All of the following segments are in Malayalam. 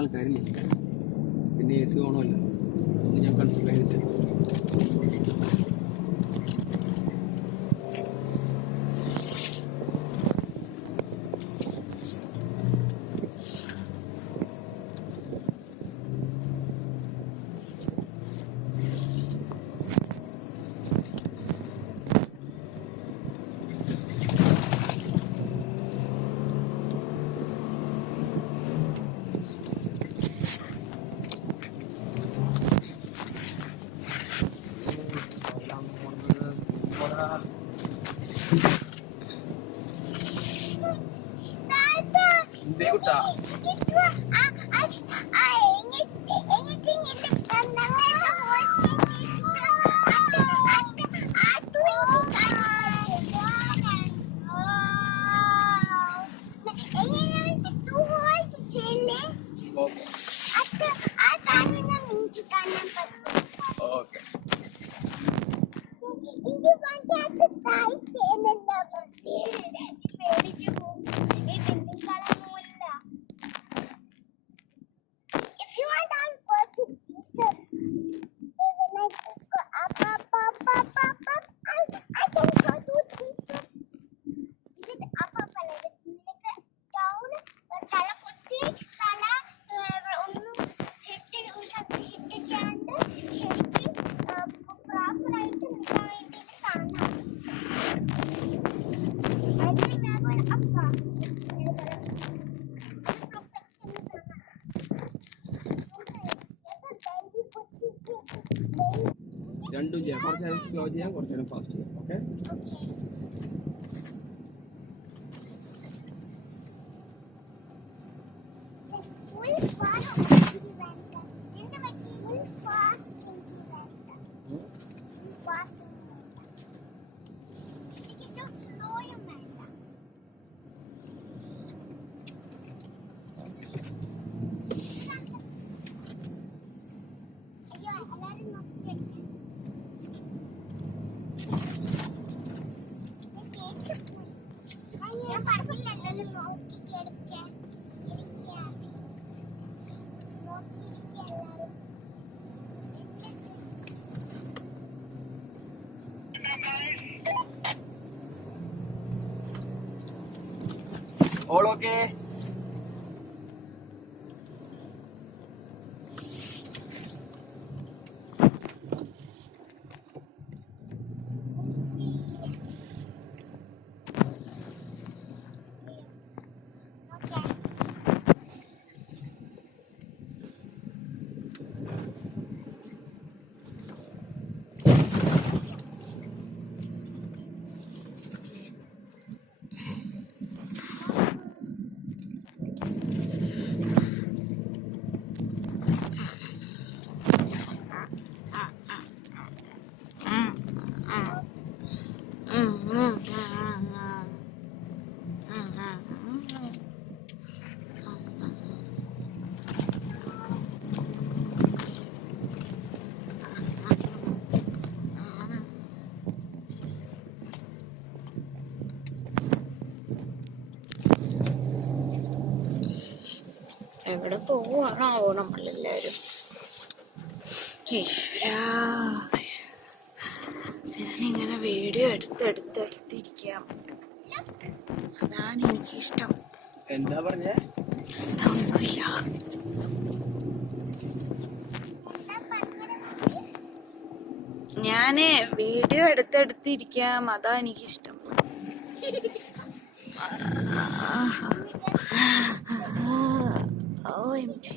ആൾക്കാരില്ല, പിന്നെ AC ഓണമല്ല, ഒന്നും ഞാൻ കൺസിഡർ ചെയ്തിട്ടില്ല. രണ്ടും ചെയ്യാം, കുറച്ച് നേരം സ്ലോ ചെയ്യാം, കുറച്ച് നേരം ഫാസ്റ്റ് ചെയ്യാം. Okay, all okay. എവിടെ പോവാണോ നമ്മളെല്ലാരും? ഈശ്വരാ, ഞാനിങ്ങനെ വീഡിയോ എടുത്തിരിക്കാം, അതാണ് എനിക്കിഷ്ടം. എന്താ പറഞ്ഞേ? ഒന്നുമില്ല. ഞാന് വീഡിയോ എടുത്തിരിക്കാം, അതാ എനിക്കിഷ്ടം. OMG.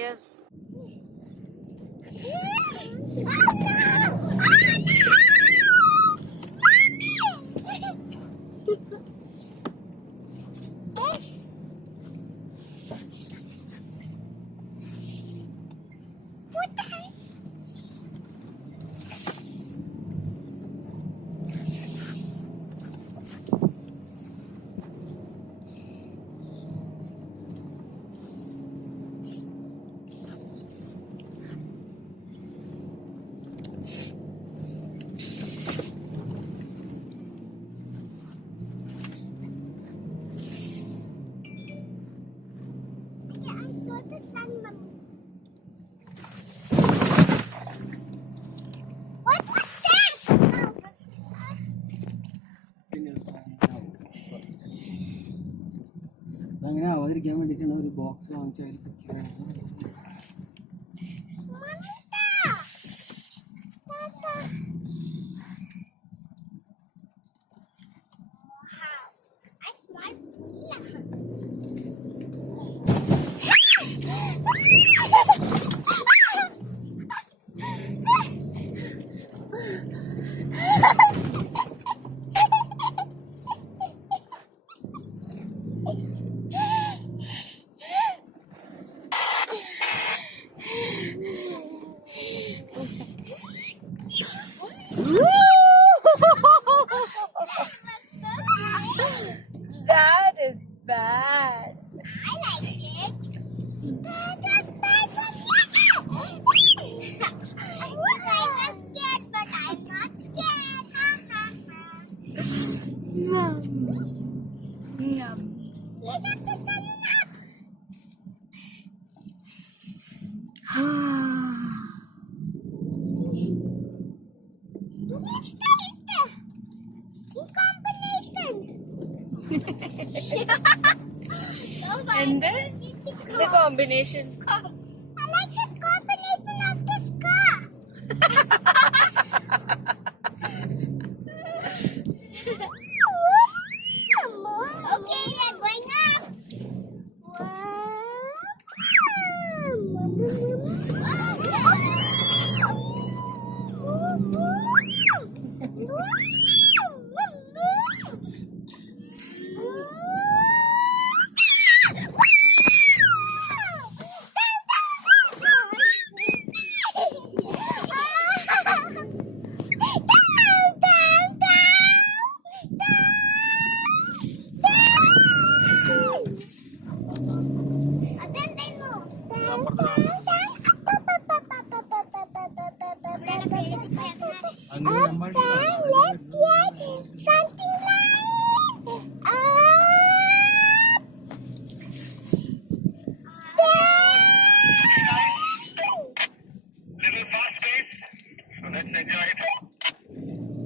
Yes. അങ്ങനെ ആവാതിരിക്കാൻ വേണ്ടിയിട്ടാണ് ഒരു ബോക്സ് വാങ്ങിച്ച് അതിൽ സെക്യൂർ ആയിട്ട്. That is bad. I like it. That is bad for me. You guys are scared, but I'm not scared. Ha ha ha. Yum. Yum. Lift up the sun up. Lift it. In combination. So fun. And then the combination. I like this combination of this car. Okay, we are going up.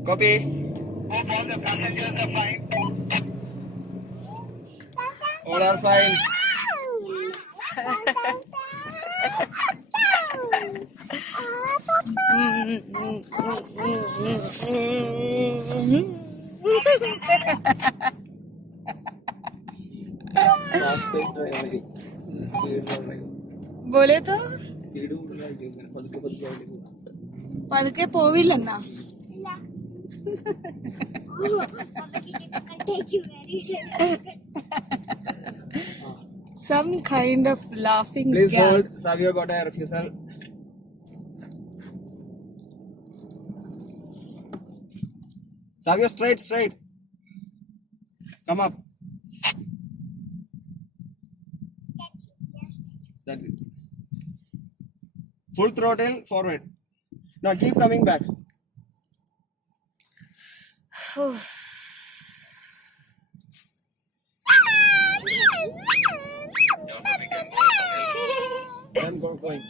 Copy. Hope all the passengers are fine. All are fine. Fast pace driving. Speed driving. बोले तो Speed കൂടുതലായിരിക്കും. ഇങ്ങനെ പതുക്കെ പതുക്കെ ആയിട്ട് പോകും. പതുക്കെ പോവില്ലെന്നാ. Some kind of laughing Please gas. hold. Savio got a refusal. Savio, straight. Come up. That's it. Full throttle forward. Now keep coming back. Then go going.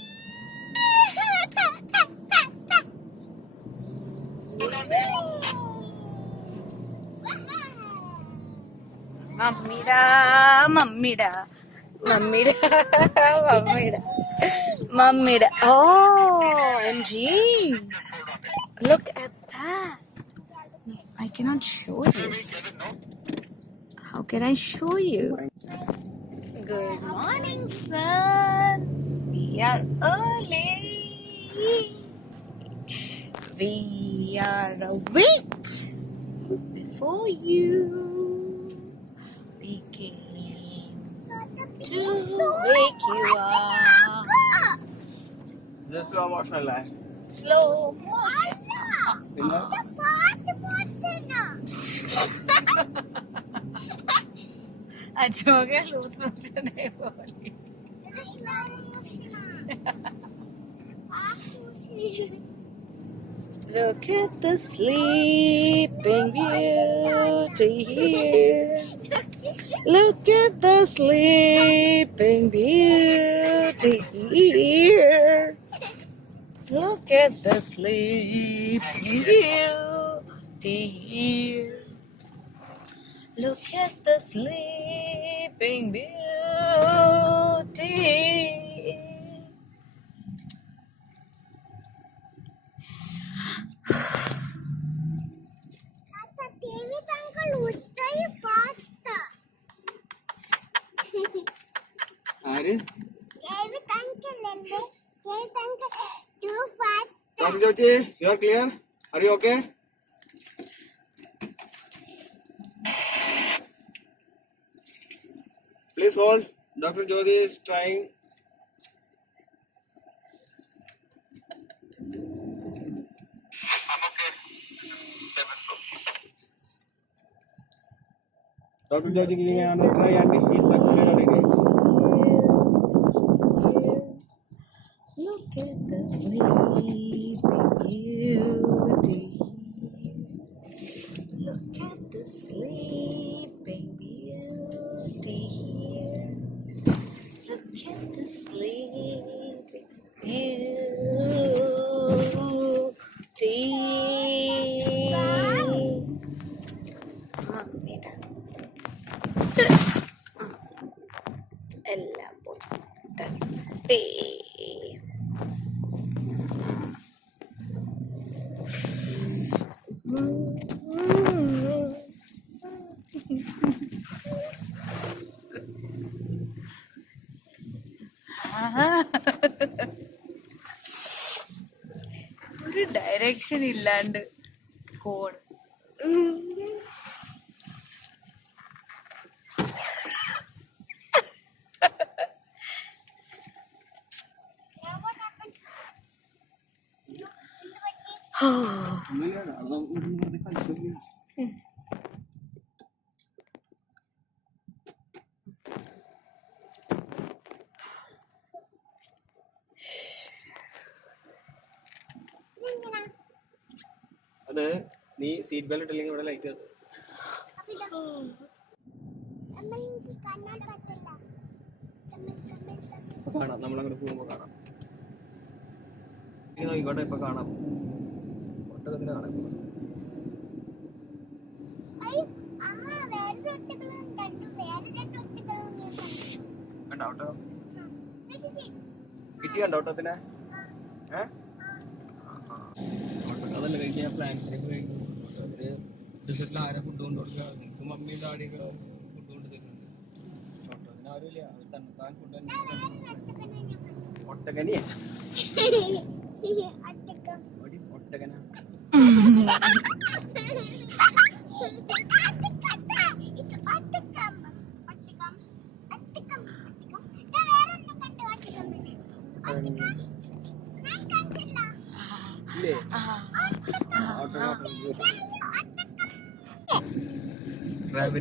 മമ്മിടാ മമ്മിടാ മമ്മിടാ മമ്മിടാ മമ്മിടാ. Oh, MG. Look at that. I cannot show you. How can I show you? Good morning, son. We are early. We are awake before you. We came to wake you up. Just slow motion line. Slow motion. The fast motion. अच्छा हो गया, लूज मोशन है बोली. The slow motion. Fast motion. Look at the sleeping beauty here. Look at the sleeping beauty here. Look at the sleeping beauty here. Look at the sleeping beauty. Tata, David uncle would die faster. ആര്? David uncle അല്ലേ? David uncle too fast. Dr. Jochi, you are clear? Are you okay? Please hold. Dr. Jyoti is trying. I'm okay. 7 Dr. Jyoti giving another try and he succeeded again. Look at the sleeping beauty. Look at the sleeping beauty here. Look at the sleeping beauty. Mira. എല്ലാം പൊട്ടേ. ഒരു ഡയറക്ഷൻ ഇല്ലാണ്ട് പോണ്. അത് നീ സീറ്റ് ബെൽറ്റ് ഇല്ലെങ്കിൽ ഇവിടെ ലൈറ്റ് അമ്മ എനിക്ക് കാണാൻ പറ്റില്ല. കാണാം. നമ്മളങ്ങോട്ട് പോകുമ്പോ കാണാം. നീ നോക്കിക്കോട്ടെ, ഇപ്പൊ കാണാം. ഒട്ടകത്തിന് കാണാം. കണ്ടോ ഒട്ടകം? കിറ്റി കണ്ടോ ഒട്ടകത്തിനെ? ഒട്ടകം അതല്ല കഴിക്കാൻ ഫ്രാൻസിലേക്ക് കഴിക്കും. ഒട്ടകത്തിന് ഡെസേർട്ടിൽ ആരെ ഫുഡ് കൊണ്ട് കൊടുക്കുക? നിനക്ക് മമ്മിയും ഡാഡിയൊക്കെ ഫുഡ് കൊണ്ട് തരുന്നുണ്ട്. ഒട്ടകത്തിന് ആരുമില്ല, അവർ താൻ ഫുഡ് ഒട്ടകനിയാ ഒട്ടകന ഇല്ലേ?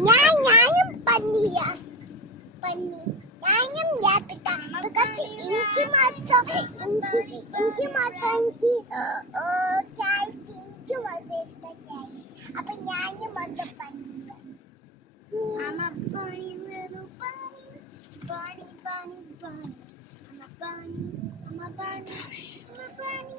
ഞാനും പന്നിയാ. പന്നി ഞാനും യാപ്പിട്ടാ. because എനിക്ക് മാത്രം ചായ എനിക്ക് വളരെ ഇഷ്ടം ചായ. അപ്പൊ ഞാനും അത് പന്നിയാ. I'm a bunny, little bunny, bunny, bunny, bunny. I'm a bunny, I'm a bunny, I'm a bunny.